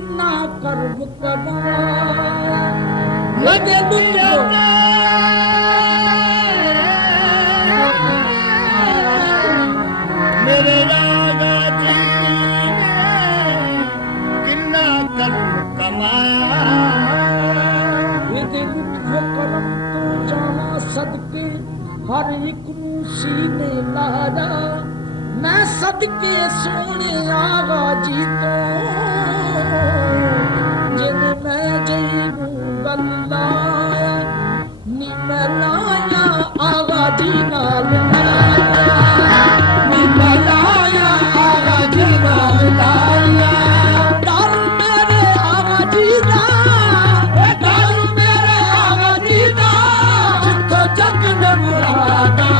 किन्ना कर्म कमाया लगे दुख मेरे राजा जी ने किन्ना कर्म कमाया लगे दुख कर्म तो जावा सदके हर एक नू सीने लाया मैं सदके सोने आगा जी तो जिन मैं जीवू गल लाया नी मैं लाया आगा जी नाल नी मैं लाया आगा जी नाल लाया डर मेरे आगा जी दा डर मेरे आगा जी दा जिथों जग ने मुरादा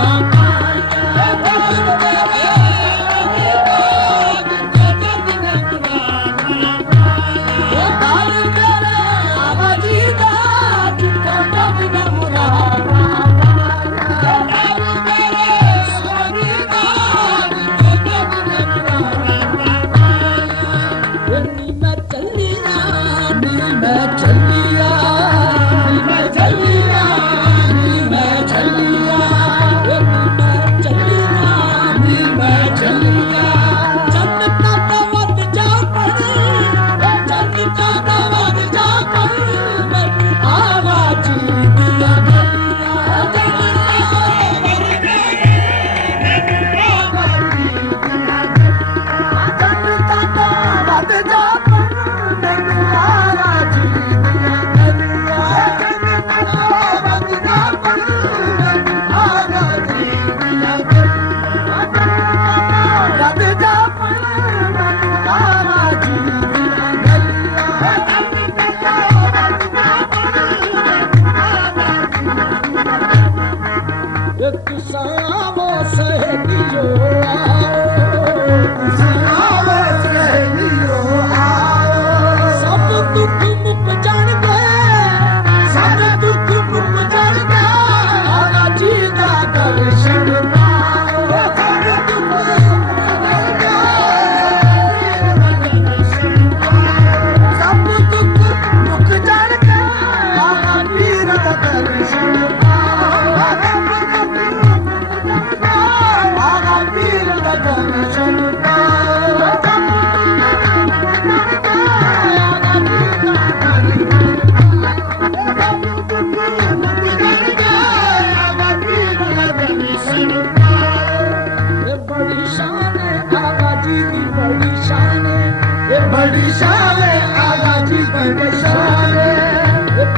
बड़ी शान आगा जी बड़ी शान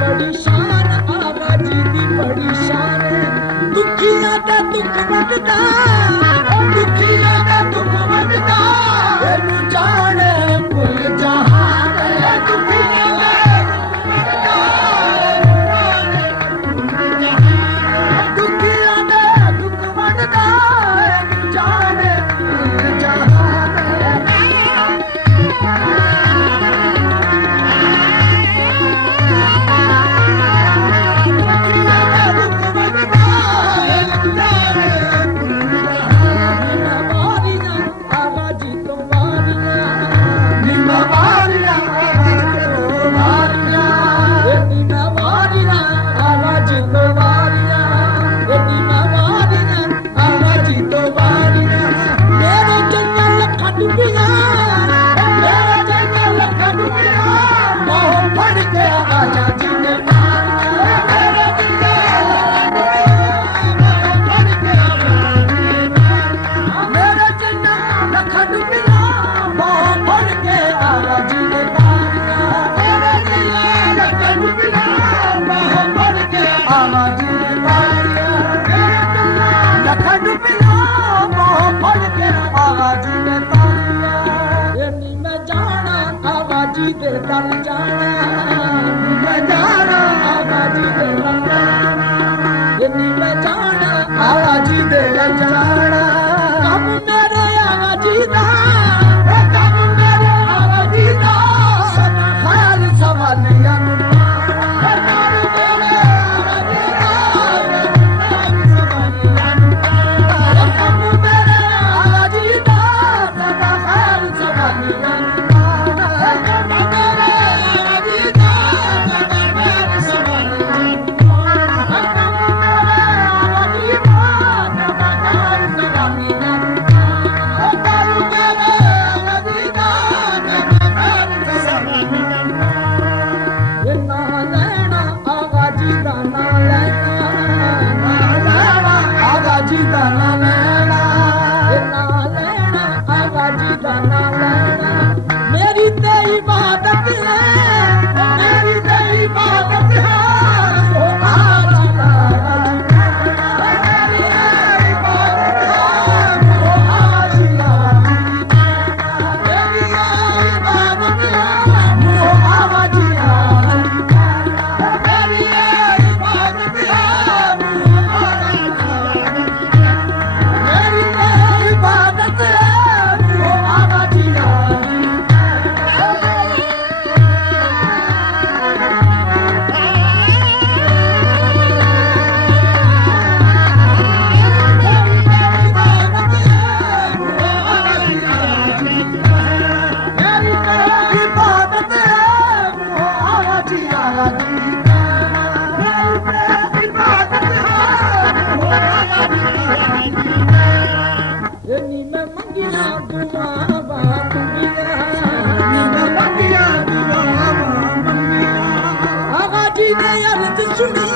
बड़ी शान आगा जी दी बड़ी शान दुखिया दा दुख वंडदा दुखिया दा दुख वंडदा एनु जाने कुल जहान दुखिया दा दुखिया दा दुख वंडदा एनु जाने कुल जहान दल जाना मैं जाना आगा जी दे दल जाना मैं जाना आगा जी दे दल जाना कम मेरे आगा जी दा कम मेरे आगा जी दा सदा ख्याल सवालियां Come on, ਨੇ ਅਰਜ਼ ਸੁਣੀ